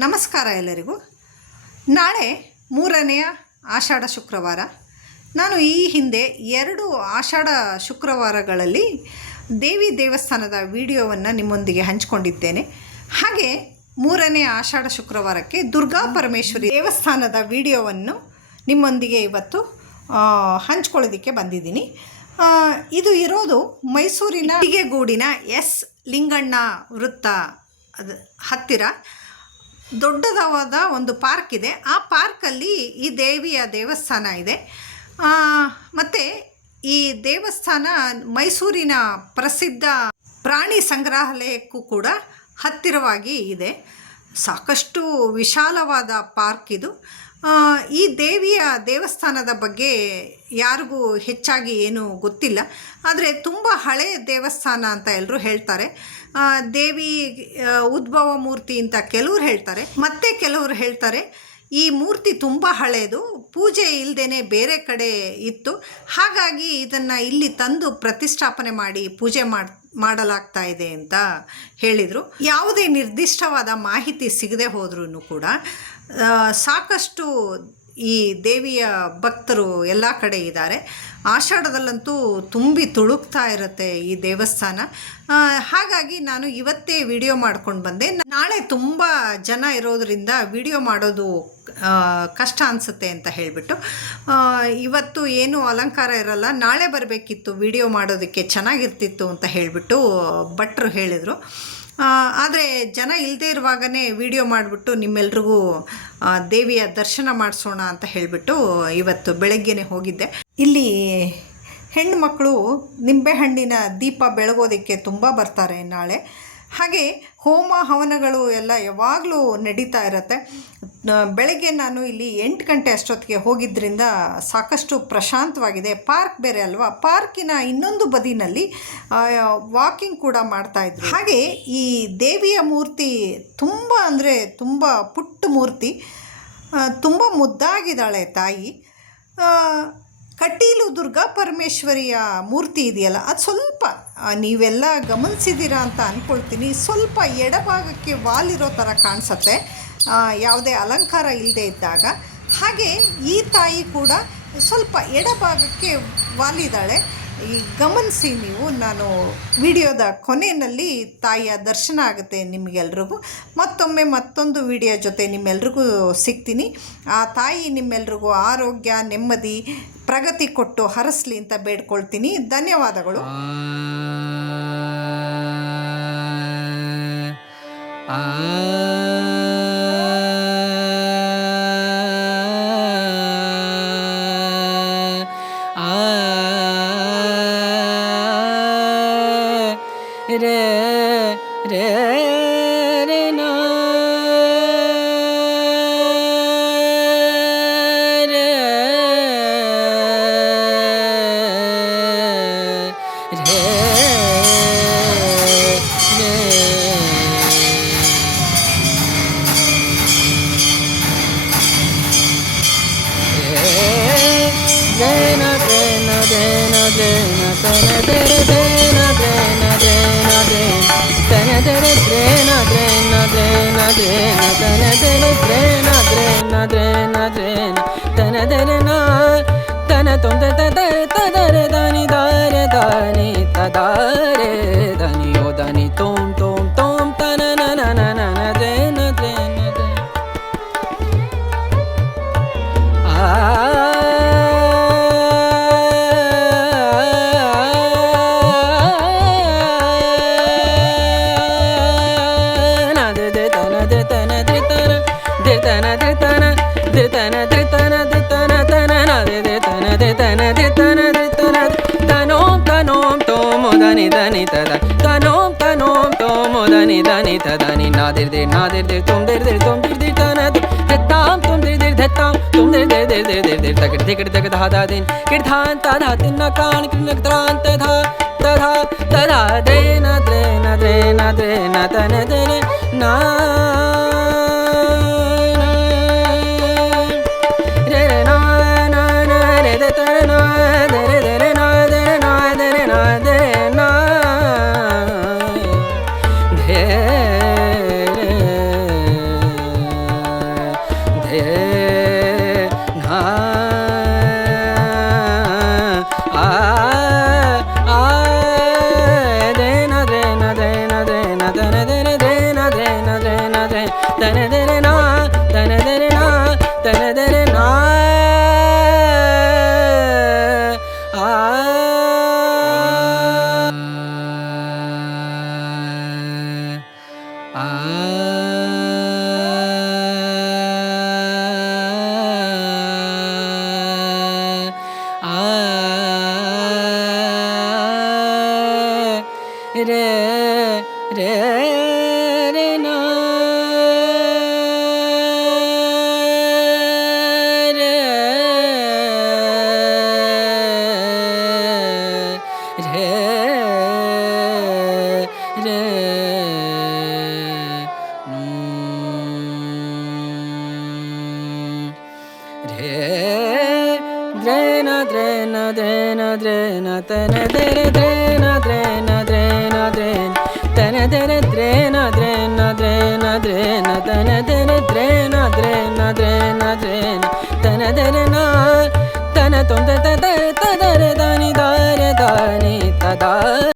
ನಮಸ್ಕಾರ ಎಲ್ಲರಿಗೂ. ನಾಳೆ ಮೂರನೆಯ ಆಷಾಢ ಶುಕ್ರವಾರ. ನಾನು ಈ ಹಿಂದೆ ಎರಡು ಆಷಾಢ ಶುಕ್ರವಾರಗಳಲ್ಲಿ ದೇವಿ ದೇವಸ್ಥಾನದ ವಿಡಿಯೋವನ್ನು ನಿಮ್ಮೊಂದಿಗೆ ಹಂಚಿಕೊಂಡಿದ್ದೇನೆ. ಹಾಗೆ ಮೂರನೇ ಆಷಾಢ ಶುಕ್ರವಾರಕ್ಕೆ ದುರ್ಗಾ ಪರಮೇಶ್ವರಿ ದೇವಸ್ಥಾನದ ವಿಡಿಯೋವನ್ನು ನಿಮ್ಮೊಂದಿಗೆ ಇವತ್ತು ಹಂಚ್ಕೊಳ್ಳೋದಕ್ಕೆ ಬಂದಿದ್ದೀನಿ. ಇದು ಇರೋದು ಮೈಸೂರಿನ ಗೂಡಿನ ಎಸ್ ಲಿಂಗಣ್ಣ ವೃತ್ತ ಅದು ಹತ್ತಿರ. ದೊಡ್ಡದಾದ ಒಂದು ಪಾರ್ಕ್ ಇದೆ. ಆ ಪಾರ್ಕಲ್ಲಿ ಈ ದೇವಿಯ ದೇವಸ್ಥಾನ ಇದೆ. ಮತ್ತು ಈ ದೇವಸ್ಥಾನ ಮೈಸೂರಿನ ಪ್ರಸಿದ್ಧ ಪ್ರಾಣಿ ಸಂಗ್ರಹಾಲಯಕ್ಕೂ ಕೂಡ ಹತ್ತಿರವಾಗಿ ಇದೆ. ಸಾಕಷ್ಟು ವಿಶಾಲವಾದ ಪಾರ್ಕ್ ಇದು. ಈ ದೇವಿಯ ದೇವಸ್ಥಾನದ ಬಗ್ಗೆ ಯಾರಿಗೂ ಹೆಚ್ಚಾಗಿ ಏನೂ ಗೊತ್ತಿಲ್ಲ. ಆದರೆ ತುಂಬ ಹಳೆಯ ದೇವಸ್ಥಾನ ಅಂತ ಎಲ್ಲರೂ ಹೇಳ್ತಾರೆ. ದೇವಿ ಉದ್ಭವ ಮೂರ್ತಿ ಅಂತ ಕೆಲವ್ರು ಹೇಳ್ತಾರೆ. ಮತ್ತೆ ಕೆಲವರು ಹೇಳ್ತಾರೆ, ಈ ಮೂರ್ತಿ ತುಂಬ ಹಳೆಯದು ಪೂಜೆ ಇಲ್ಲದೇ ಬೇರೆ ಕಡೆ ಇತ್ತು. ಹಾಗಾಗಿ ಇದನ್ನು ಇಲ್ಲಿ ತಂದು ಪ್ರತಿಷ್ಠಾಪನೆ ಮಾಡಿ ಪೂಜೆ ಮಾಡಿ, ಮಾಡಲಾಗ್ತಾ ಇದೆ ಅಂತ ಹೇಳಿದರು. ಯಾವುದೇ ನಿರ್ದಿಷ್ಟವಾದ ಮಾಹಿತಿ ಸಿಗದೆ ಹೋದ್ರೂ ಕೂಡ ಸಾಕಷ್ಟು ಈ ದೇವಿಯ ಭಕ್ತರು ಎಲ್ಲ ಕಡೆ ಇದ್ದಾರೆ. ಆಷಾಢದಲ್ಲಂತೂ ತುಂಬಿ ತುಳುಕ್ತಾ ಇರುತ್ತೆ ಈ ದೇವಸ್ಥಾನ. ಹಾಗಾಗಿ ನಾನು ಇವತ್ತೇ ವಿಡಿಯೋ ಮಾಡ್ಕೊಂಡು ಬಂದೆ. ನಾಳೆ ತುಂಬ ಜನ ಇರೋದರಿಂದ ವಿಡಿಯೋ ಮಾಡೋದು ಕಷ್ಟ ಅನಿಸುತ್ತೆ ಅಂತ ಹೇಳಿಬಿಟ್ಟು. ಇವತ್ತು ಏನು ಅಲಂಕಾರ ಇರಲ್ಲ, ನಾಳೆ ಬರಬೇಕಿತ್ತು ವಿಡಿಯೋ ಮಾಡೋದಕ್ಕೆ ಚೆನ್ನಾಗಿರ್ತಿತ್ತು ಅಂತ ಹೇಳಿಬಿಟ್ಟು ಭಟ್ರು ಹೇಳಿದರು. ಆದರೆ ಜನ ಇಲ್ಲದೇ ಇರುವಾಗನೇ ವಿಡಿಯೋ ಮಾಡಿಬಿಟ್ಟು ನಿಮ್ಮೆಲ್ರಿಗೂ ದೇವಿಯ ದರ್ಶನ ಮಾಡಿಸೋಣ ಅಂತ ಹೇಳಿಬಿಟ್ಟು ಇವತ್ತು ಬೆಳಗ್ಗೆನೆ ಹೋಗಿದ್ದೆ. ಇಲ್ಲಿ ಹೆಣ್ಣು ಮಕ್ಕಳು ನಿಂಬೆಹಣ್ಣಿನ ದೀಪ ಬೆಳಗೋದಕ್ಕೆ ತುಂಬ ಬರ್ತಾರೆ ನಾಳೆ. ಹಾಗೆ ಹೋಮ ಹವನಗಳು ಎಲ್ಲ ಯಾವಾಗಲೂ ನಡೀತಾ ಇರುತ್ತೆ. ಬೆಳಗ್ಗೆ ನಾನು ಇಲ್ಲಿ ಎಂಟು ಗಂಟೆ ಅಷ್ಟೊತ್ತಿಗೆ ಹೋಗಿದ್ದರಿಂದ ಸಾಕಷ್ಟು ಪ್ರಶಾಂತವಾಗಿದೆ. ಪಾರ್ಕ್ ಬೇರೆ ಅಲ್ವಾ? ಪಾರ್ಕಿನ ಇನ್ನೊಂದು ಬದಿನಲ್ಲಿ ವಾಕಿಂಗ್ ಕೂಡ ಮಾಡ್ತಾ ಇದ್ರು. ಹಾಗೆ ಈ ದೇವಿಯ ಮೂರ್ತಿ ತುಂಬ ಅಂದರೆ ತುಂಬ ಪುಟ್ಟ ಮೂರ್ತಿ ತುಂಬ ಮುದ್ದಾಗಿದ್ದಾಳೆ ತಾಯಿ. ಕಟೀಲು ದುರ್ಗಾ ಪರಮೇಶ್ವರಿಯ ಮೂರ್ತಿ ಇದೆಯಲ್ಲ, ಅದು ಸ್ವಲ್ಪ ನೀವೆಲ್ಲ ಗಮನಿಸಿದ್ದೀರಾ ಅಂತ ಅಂದ್ಕೊಳ್ತೀನಿ ಸ್ವಲ್ಪ ಎಡಭಾಗಕ್ಕೆ ವಾಲಿರೋ ಥರ ಕಾಣಿಸುತ್ತೆ. ಯಾವುದೇ ಅಲಂಕಾರ ಇಲ್ಲದೆ ಇದ್ದಾಗ. ಹಾಗೆ ಈ ತಾಯಿ ಕೂಡ ಸ್ವಲ್ಪ ಎಡಭಾಗಕ್ಕೆ ವಾಲಿದ್ದಾಳೆ ಈ ಗಮನಿಸಿ ನೀವು, ನಾನು ವಿಡಿಯೋದ ಕೊನೆಯಲ್ಲಿ ತಾಯಿಯ ದರ್ಶನ ಆಗುತ್ತೆ ನಿಮಗೆಲ್ರಿಗೂ. ಮತ್ತೊಮ್ಮೆ ಮತ್ತೊಂದು ವಿಡಿಯೋ ಜೊತೆ ನಿಮ್ಮೆಲ್ರಿಗೂ ಸಿಗ್ತೀನಿ. ಆ ತಾಯಿ ನಿಮ್ಮೆಲ್ರಿಗೂ ಆರೋಗ್ಯ, ನೆಮ್ಮದಿ ಪ್ರಗತಿ ಕೊಟ್ಟು ಹರಸ್ಲಿ ಅಂತ ಬೇಡ್ಕೊಳ್ತೀನಿ ಧನ್ಯವಾದಗಳು ರೇ ರೇ ರೇ drena, drena, drena, drena, drena, drena, drena, drena, drena, drena, nadir dir nadir dir tum dir dir tum dir dir tana dir dhatam tum dir dir dhatam tum dir dir dir dir dir dir takir tikir tak dha dha din kirtan ta dha tin na kan kin nak tran ta dha ta dha ta dha de na de na de na de na ta na de na Yeah, nah, ah, ah, dena, dena, dena, dena, dena, dena, dena, dena, dena, dena, dena, dena. ರೇ ರೇ ರೇ ನಾ ರೇ ರೇ ರೇ ನೂ ರೇ ದ್ರೇನ ದ್ರೇನ ದ್ರೇನ ದ್ರೇನ ತನ ದರ ದ್ರೇನ ದ್ರೇನ ದ್ರೇನ ದ್ರೇನ ತನ ದರ ದ್ರೇನ ದ್ರೇನ ದ್ರೇನ ದ್ರೇನ ತನ ದರ ನಾ ತನ ತೊಂದ ತದರ ತದರ ದಾನಿ ದಾರ ದಾನಿ ತದಾ